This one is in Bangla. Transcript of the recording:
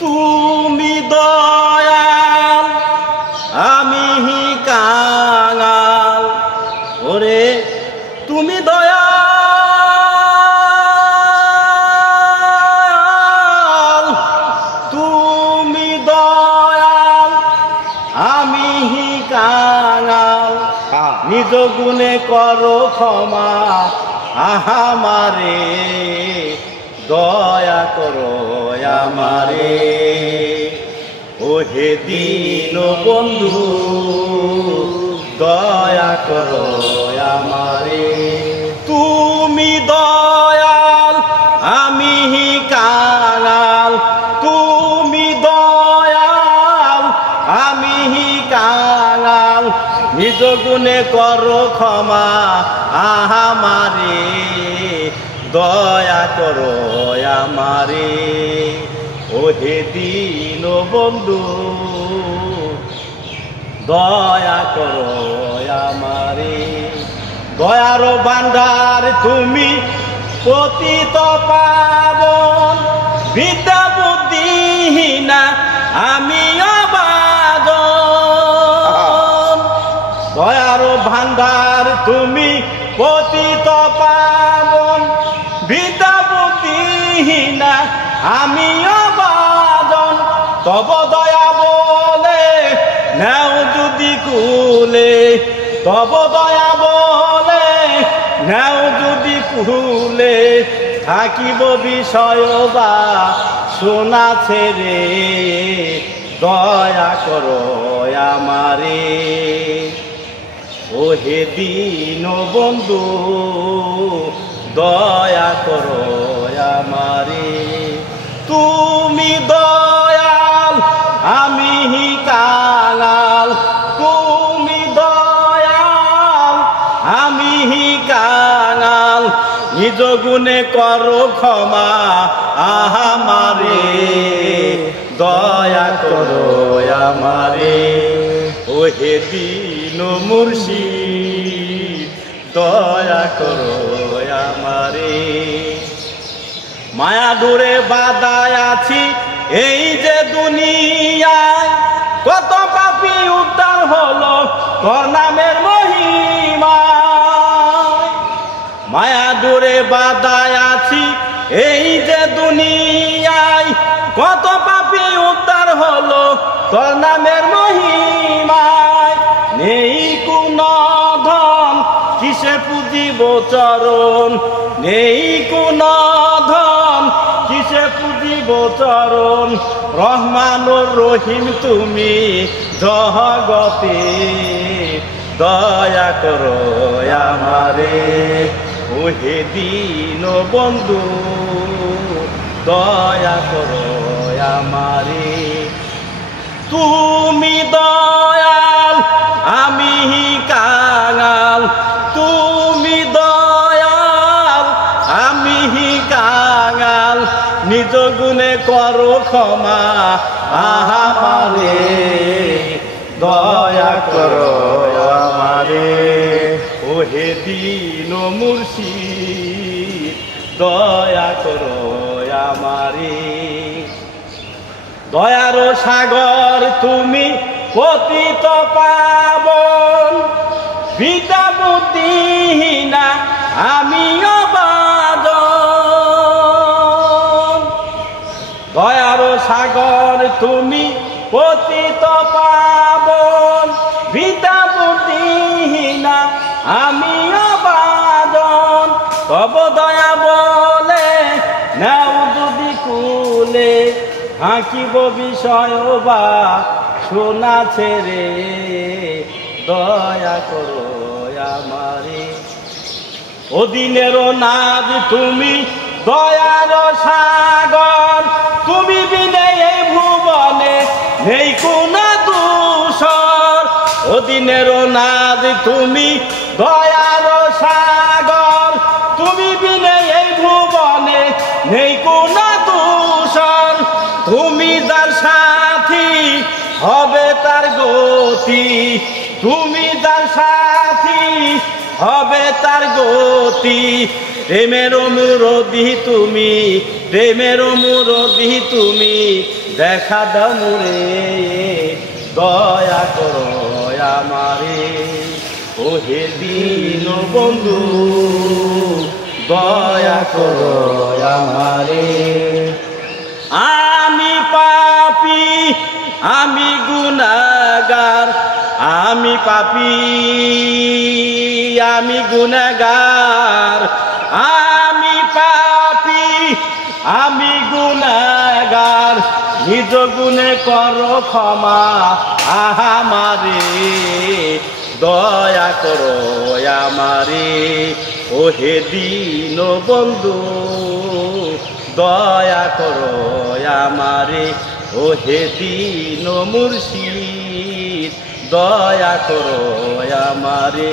তুমি দয়াল আমি কাঙাল ওরে তুমি দয়াল তুমি দয়াল আমি কাঙাল নিজ গুণে করো ক্ষমা আমারে দয়া করো আমারে ওহে দীন বন্ধু দয়া করো আমারে তুমি দয়াল আমি কাঙাল তুমি দয়াল আমি কাঙাল নিজ গুণে করো ক্ষমা আমারে দয়া করো আমারে ওহে দীন বন্ধু দয়া করো আমারে দয়ার ভান্ডার তুমি পতিত পাবন বিদ্যা বুদ্ধিহীনা আমি অবাদন দয়ার ভান্ডার তুমি পতিত পাবন বিদ্যা বুদ্ধিহীনা আমি অবাদন তব দয়া বলে নাও যদি কুলে তব দয়া বলে নাও যদি কুলে থাকিব বিষয় বা সোনা ছেড়ে দয়া করো আমারে ওহে দীন বন্ধু দয়া করো আমারে তুমি দয়াল আমি কাঙাল তুমি দয়াল আমি কাঙাল নিজ গুণে করো ক্ষমা আমারে দয়া করো আমারে ওহে দীন মুর্শিদ দয়া করো আমারে মায়া দূরে বাদায় আছি এই যে দুনিয়ায় কত পাপী উদ্ধার হলো তোর নামের মহিমায় মায়া দূরে বাদায় আছি এই যে দুনিয়ায় কত পাপী উদ্ধার হলো তোর নামের মহিমায় নেই কোন ধন কিসে পুজিব চরণ নেই কোন ধন কিসে পুজিব চরণ রহমানুর রহিম তুমি জগতে দয়া করো আমারে ওহে দীন বন্ধু দয়া করো আমারে তুমি দয়াল আমি কাঙাল তুমি দয়াল আমি কাঙাল নিজ গুণে করো ক্ষমা আমারে দয়া করো আমারে ওহে দীন মুর্শিদ দয়া করো আমারে দয়ার সাগর তুমি পতিত পাবন বিদ্যা বুদ্ধিহীনা আমি অবাদন দয়ার সাগর তুমি পতিত পাবন বিদ্যা বুদ্ধিহীনা আমি অবাদন তব দয়া বলে নাও যদি কুলে হাঁকিব বিষয় বা সোনা ছেড়ে দয়া করো আমারে অদিনের নাদ তুমি দয়ার সাগর তুমি বিনে এই ভুবনে নেই কোন দূষর অদিনের নাদ তুমি দয়ার সাগর তুমি বিনে এই ভুবনে নেই কোন দূষর তুমি যার সাথী হবে তার গতি তুমি যার সাথী হবে তার গতি প্রেমের মুরদি তুমি দেখা দাও মোরে দয়া করো আমারে ও হে দীন বন্ধু দয়া করো আমারে আমি পাপী আমি গুনাহগার আমি পাপী আমি গুনাহগার আমি পাপী আমি গুনাহগার নিজ গুণে করো ক্ষমা আমারে দয়া করো আমারে ও হে দীন বন্ধু দয়া করো আমারে ও হে দীন মুর্শিদ দয়া করো আমারে